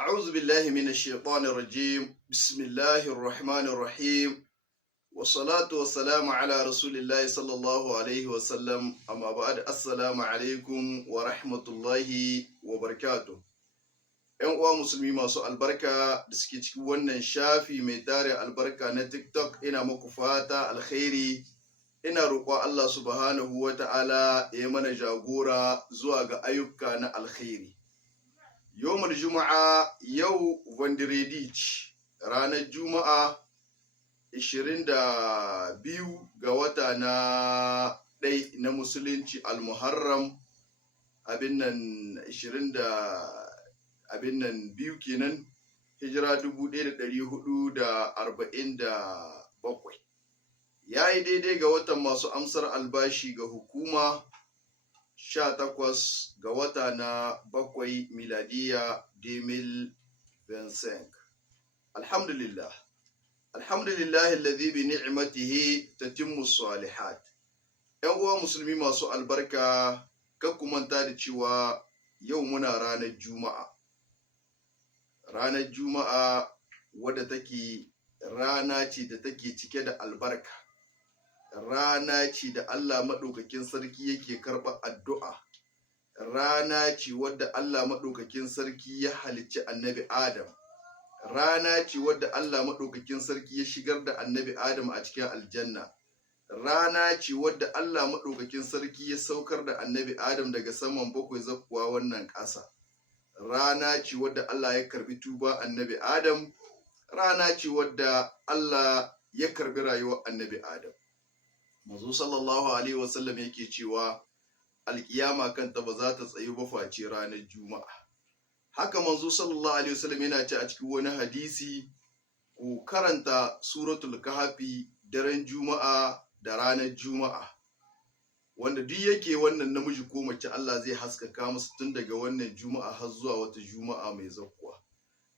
أعوذ بالله من الشيطان الرجيم بسم الله الرحمن الرحيم والصلاة والسلام على رسول الله صلى الله عليه وسلم أما بعد السلام عليكم ورحمة الله وبركاته. ‘Yan uwa musulmi masu albarka da suke cikin wannan shafi mai tare albarka na TikTok, ina muku fata alkhairi. Ina roƙon Allah subhanahu wa ta'ala ya mana jagora zuwa ga ayyuka na alkhairi. Yawmul Juma'a yau Vendredi ranar Juma'a 22 ga wata na ɗai na Musulunci Al-Muharram biyu kenan, hijira 1447. Ya yi daidai ga watan masu amsar albashi ga hukuma 18 ga wata na 7 miladiya 2025. Alhamdulillah alladhi bi ni'matihi tatimmu salihat. ‘Yan uwa musulmi masu albarka, kar ku manta da cewa yau muna ranar Juma'a. Ranar Juma'a wadda take rana ce da take cike da albarka. Rana ce da Allah maɗaukakin sarki yake karɓar addu'a. Rana ce wadda Allah maɗaukakin sarki ya halicci annabi Adam. Rana ce wadda Allah maɗaukakin sarki ya shigar da annabi Adam a cikin aljanna. Rana ce wadda Allah maɗaukakin sarki ya saukar da annabi Adam daga saman bakwai zakkuwa wannan ƙasa. Rana ce wadda Allah ya karɓi tuba annabi Adam. Rana ce wadda Allah ya karɓi rayuwar annabi Adam. Manzo sallallahu alaihi wasallam yake cewa alkiyama kanta ba za ta tsayu ba face ranar Juma'a. Haka manzo sallallahu alaihi wasallam yana ce a cikin wani hadisi, ku karanta suratul kahfi daren Juma'a da ranar Juma'a. Wanda duk yake wannan namiji ko mace, Allah zai haskaka musu tun daga wannan Juma'a har zuwa wata Juma'a mai zakkuwa.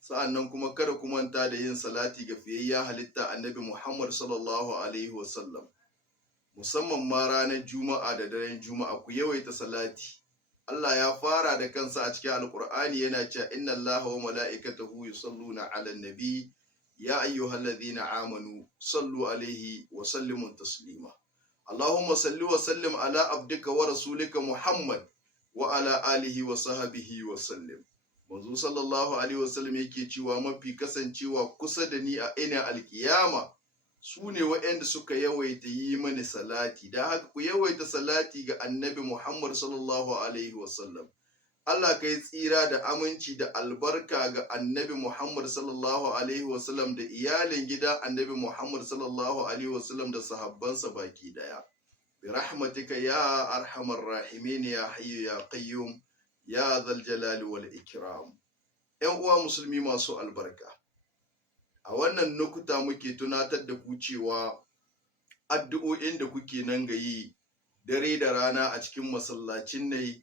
Sa'annan kuma kada ku manta da yin salati ga fiyayya halitta annabi Muhammad sallallahu alaihi wasallam. Musamman ma ranar Juma'a da daren Juma'a ku yawaita salati. Allah ya fara da kansa a cikin Alƙur'ani yana cewa inna Allaha wa mala'ikatahu yusalluna 'alan nabi ya ayyuhalladhina amanu sallu alaihi wa sallimu taslima. Allahumma salli wa sallim ala abdika wa rasulika Muhammad wa ala alihi wa sahbihi wa sallim. Manzo sallallahu alaihi wa sallam yake cewa mafi kasancewa kusa da ni a ina alkiyama su ne waɗanda suka yawaita yi mani salati. Da haka ku yawaita salati ga annabi Muhammad sallallahu alaihi wasallam. Allah ka yi tsira da aminci da albarka ga annabi Muhammad sallallahu alaihi wasallam da iyalin gida annabi Muhammad sallallahu alaihi wasallam da sahabbansa baki daya. Bi rahmatika ya arhamar rahimin ya hayyu ya qayyum ya zal jalali wal ikram. ‘Yan uwa musulmi masu albarka, a wannan lokuta muke tunatar da ku cewa addu'o'in da kuke nan ga yi dare da rana a cikin masallacin ne,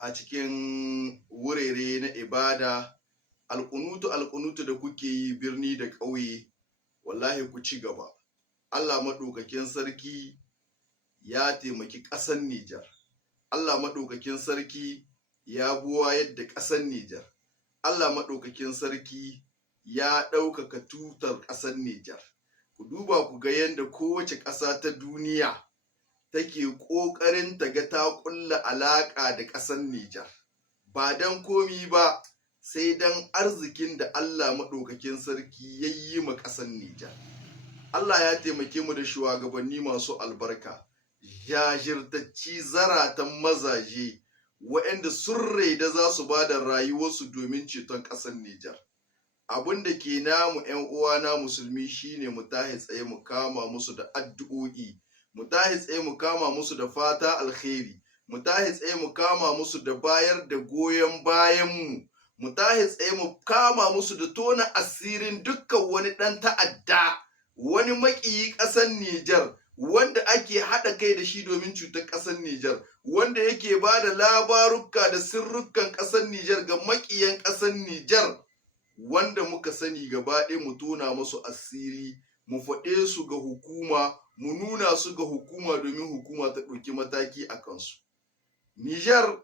a cikin wurare na ibada, alƙunutu da kuke yi birni da ƙauye, wallahi ku ci gaba. Allah maɗaukakin sarki ya taimaki ƙasar Nijar. Allah maɗaukakin sarki ya buwa yadda ƙasar Nijar. Allah maɗaukakin sarki ya ɗaukaka tutar ƙasar Nijar. Ku duba ku ga yadda kowace ƙasa ta duniya take ƙoƙarin ta ga ta ƙulla alaƙa da ƙasar Nijar. Ba don komi ba, sai don arzikin da Allah maɗaukakin sarki ya yi ma ƙasar Nijar. Allah ya taimake mu da shugabanni masu albarka, jajirtacci zaratan mazaje, waɗanda sun raida za su ba da rayuwarsu domin ceton ƙasar Nijar. Abin da ke namu ‘yan uwana musulmi shine mu tahi tsaye mu kama musu da addu'o'i, mu tahi tsaye mu kama musu da fata alkhairi, mu tahi tsaye mu kama musu da bayar da goyon bayanmu, mu tahi tsaye mu kama musu da tona asirin dukkan wani ɗan ta'adda, wani maƙiyi ƙasar Nijar, wanda ake haɗa kai da shi domin cutar ƙasar Nijar, wanda yake ba da labaruka da sirrukan ƙasar Nijar ga maƙiyan ƙasar Nijar. Wanda muka sani gaba ɗaya mu tona musu asiri, mu faɗe su ga hukuma, mu nuna su ga hukuma domin hukuma ta ɗauki mataki a kansu. Nijar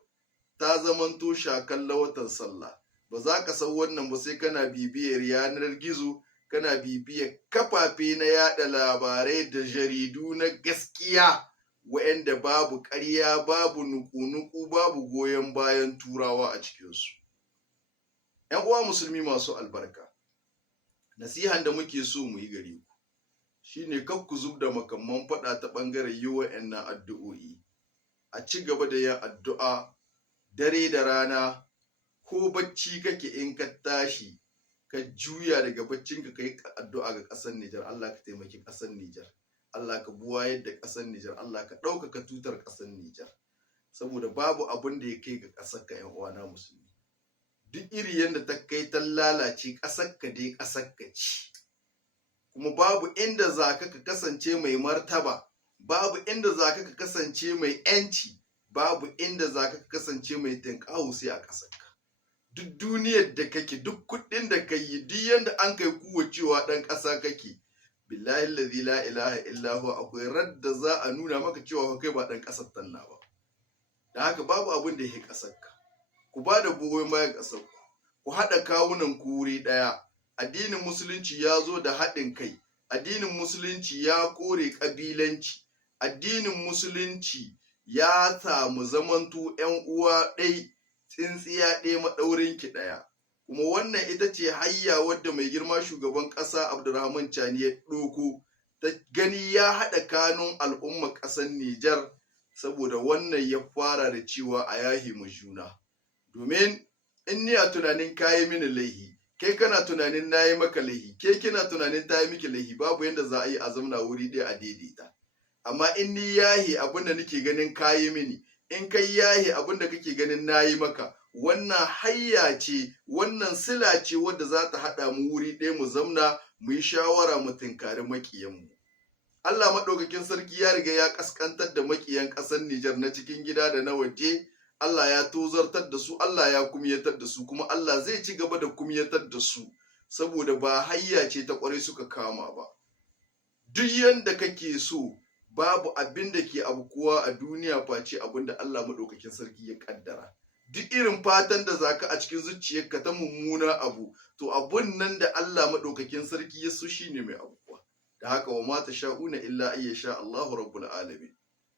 ta zamanto shakan lawatan sallah. ba za ka san wannan ba sai kana bibiyar yanar gizo, kana bibiyar kafafe na yada labarai da jaridu na gaskiya wa'anda babu ƙarya, babu nuku-nuku, babu goyon bayan turawa a cikinsu. ‘Yan uwa musulmi masu albarka, nasihan da muke so mu yi gare ku shine kar ku zub da makamman faɗa ta ɓangaren yi wa'annan addu'o'i. A ci gaba da yin addu'a dare da rana, ko bacci kake in ka tashi ka juya daga baccinka ka yi addu'a ga ƙasar Nijar. Allah ka taimaki ƙasar Nijar, Allah ka buwayar da ƙasar Nijar, Allah ka ɗaukaka tutar ƙasar Nijar, saboda babu abin da ya kai ga ƙasar ka ‘yan uwana musulmi. Duk iri yadda ta kai ta lalace, ƙasar ka dai ƙasar ka ce, kuma babu inda za ka kasance mai martaba, babu inda za ka kasance mai ‘yanci, babu inda za ka kasance mai tinƙahu sai a ƙasar ka. Duk duniyar da kake, duk kuɗin da ka yi, duk yadda an kai kuwa cewa ɗan ƙasa kake, billahi allazi la ilaha illa huwa, akwai radda za a nuna maka cewa kai ba ɗan ƙasar tanna ba. Da haka babu abin da ya yi ƙasar ka. Ku ba da goyon bayan ƙasar ku haɗa kawunan ku wuri ɗaya. Addinin musulunci ya zo da haɗin kai, addinin musulunci ya kore ƙabilanci, addinin musulunci ya samu zamanto ‘yan uwa ɗai, tsintsiya ɗaya maɗaurin ki ɗaya. Kuma wannan ita ce hayya wadda mai girma shugaban ƙasa Abdurrahman Chani ya ɗauko, ta gani ya haɗa kanun al'ummar ƙasar Nijar, saboda wannan ya fara da cewa a yahi mu juna. Domin in ni a tunanin kayi mini laihi, kai kana tunanin na yi maka laihi, ke kina tunanin ta yi miki laihi, babu yadda za a yi a zamna wuri ɗaya a daidaita. Amma in ni yahi abin da nake ganin kayi mini, in kai yahi abin da kake ganin na yi maka, wannan hayya ce, wannan sila ce wadda za ta haɗa mu wuri ɗaya mu zamna mu yi shawara mu tinkari maƙiyanmu. Allah maɗaukakin sarki ya riga ya ƙasƙantar da maƙiyan ƙasar Nijar na cikin gida da na waje. Allah ya tozartar da su, Allah ya kumyatar da su, kuma Allah zai ci gaba da kumyatar da su, saboda ba hayya ce ta ƙwarai suka kama ba. Duk yanda kake so, babu abin da ke abkuwa a duniya face abin da Allah maɗaukakin sarki ya ƙaddara. Duk irin fatan da zaka a cikin zuciyarka ta mummuna abu, to abun nan da Allah maɗaukakin sarki ya so shine mai abubuwa. Da haka wa ma tasha'una illa an yasha Allahu rabbul alamin.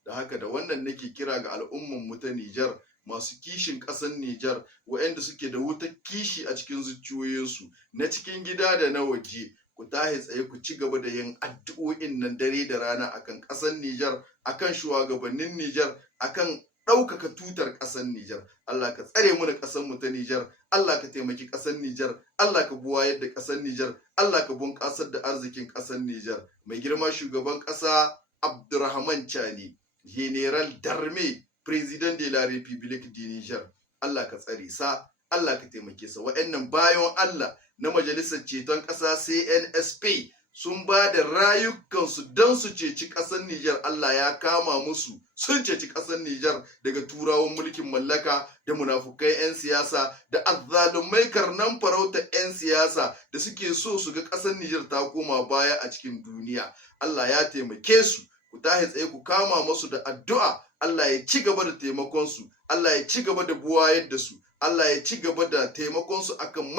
Da haka da wannan nake kira ga al'umman mu ta Nijar, masu kishin ƙasar Nijar, waɗanda suke da wutar kishi a cikin zuciyoyinsu na cikin gida da na waje, ku tahi tsaye ku ci gaba da yin addu'o'in nan dare da rana akan ƙasar Nijar, akan shugabannin Nijar, akan ɗaukaka tutar ƙasar Nijar. Allah ka tsare mu da ƙasar mu ta Nijar, Allah ka taimaki ƙasar Nijar, Allah ka buwayar da ƙasar Nijar, Allah ka bunƙasar da arzikin ƙasar Nijar. Mai girma shugaban ƙasa Abdurrahman Chani, General Darme, President de la République du Niger, Allah ka tsare sa, Allah ka taimake sa. Wa'annan bayan Allah na Majalisar Ceton Ƙasa CNSP sun ba da rayukansu don su ceci ƙasar Nijar. Allah ya kama musu, sun ceci ƙasar Nijar daga turawan mulkin mallaka da munafukai 'yan siyasa da azzalumai karnan farauta 'yan siyasa da suke so su ga ƙasar Nijar ta koma baya a cikin duniya. Allah ya taimake su, ku tahi tsaye ku kama musu da addu'a. Allah ya ci gaba da taimakonsu, Allah ya ci gaba da buwayar da su, Allah ya ci gaba da taimakonsu akan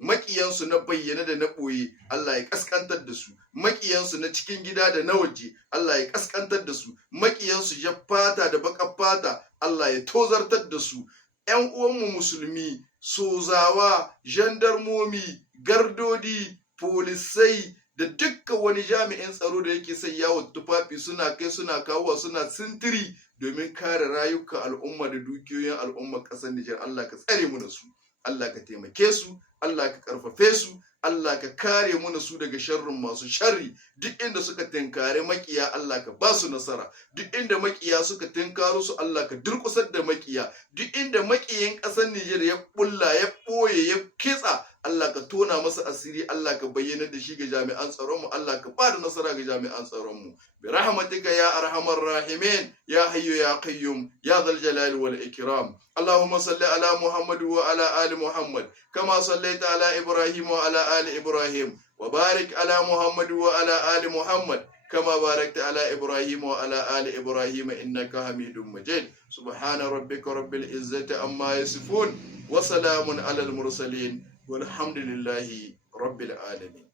maƙiyansu na bayyana da na ɓoye, Allah ya ƙasƙantar da su, maƙiyansu na cikin gida da na waje, Allah ya ƙasƙantar da su, maƙiyansu ya fata da baƙar fata, Allah ya tozartar da su. ‘Yan uwanmu musulmi, sozawa, jandarmomi, gardodi, polisai, da dukkan wani jami'in tsaro da yake sai yawon tufafi suna kai suna kawowa suna sintiri domin kare rayukan al'umma da dukiyoyin al'ummar ƙasar Nijar. Allah ka tsare mu da su, Allah ka taimake su, Allah ka karfafe su, Allah ka kare mu da su daga sharrin masu sharri. Duk inda suka tinkare makiya, Allah ka ba su nasara. Duk inda makiya suka tinkaro su, Allah ka durƙusar da makiya. Duk inda makiyin ƙasar Nijar ya bulla, ya ɓoye, ya kitsa, Allah ka tona masa asiri, Allah ka bayyana da shi ga jami'an tsaronmu, Allah ka ba da nasara ga jami'an tsaronmu. Bi rahmatika ya arhamar rahimin, ya hayyu ya qayyum, ya dhal jalali wal ikram. Allahumma salli ala Muhammad wa ala ali Muhammad, kama sallaita ala Ibrahim wa ala ali Ibrahim, wa barik ala Muhammad wa ala ali Muhammad, كما باركت على إبراهيم وعلى آل إبراهيم إنك حميد مجيد سبحان ربك رب العزة عما يصفون وسلام على المرسلين والحمد لله رب العالمين.